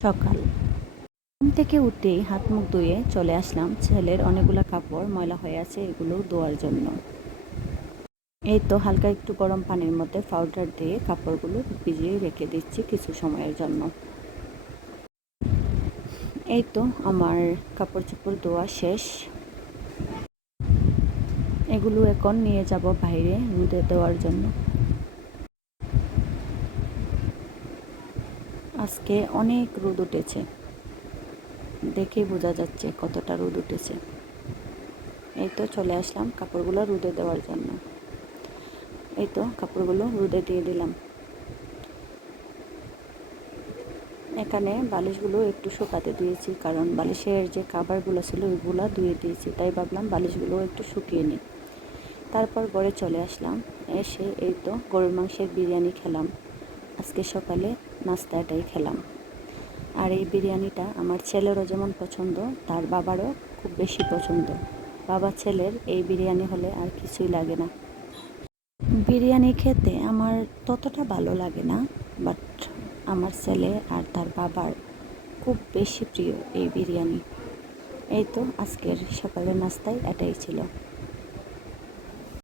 সকাল ঘুম থেকে উঠেই হাত মুখ ধুয়ে চলে আসলাম ছেলের অনেকগুলো কাপড় ময়লা হয়ে আছে এগুলো ধোয়ার জন্য। এই তো হালকা একটু গরম পানির মধ্যে পাউডার দিয়ে কাপড়গুলো ভিজিয়ে রেখে দিচ্ছি কিছু সময়ের জন্য। এই তো আমার কাপড় চোপড় ধোয়া শেষ। এগুলো এখন নিয়ে যাব বাইরে রোদে দেওয়ার জন্য। আজকে অনেক রোদ উঠেছে, দেখেই বোঝা যাচ্ছে কতটা রোদ উঠেছে। এই তো চলে আসলাম কাপড়গুলো রোদে দেওয়ার জন্য। এই তো কাপড়গুলো রোদে দিয়ে দিলাম। এখানে বালিশগুলো একটু শুকাতে দিয়েছি, কারণ বালিশের যে কাভারগুলো ছিল ওইগুলো ধুয়ে দিয়েছি, তাই ভাবলাম বালিশগুলো একটু শুকিয়ে নিই। তারপর ঘরে চলে আসলাম। এসে এই তো গরুর মাংসের বিরিয়ানি খেলাম। আজকে সকালে নাস্তা এটাই খেলাম। আর এই বিরিয়ানিটা আমার ছেলেরও যেমন পছন্দ, তার বাবারও খুব বেশি পছন্দ। বাবা ছেলের এই বিরিয়ানি হলে আর কিছুই লাগে না। বিরিয়ানি খেতে আমার ততটা ভালো লাগে না, বাট আমার ছেলে আর তার বাবার খুব বেশি প্রিয় এই বিরিয়ানি। এই তো আজকের সকালের নাস্তায় এটাই ছিল।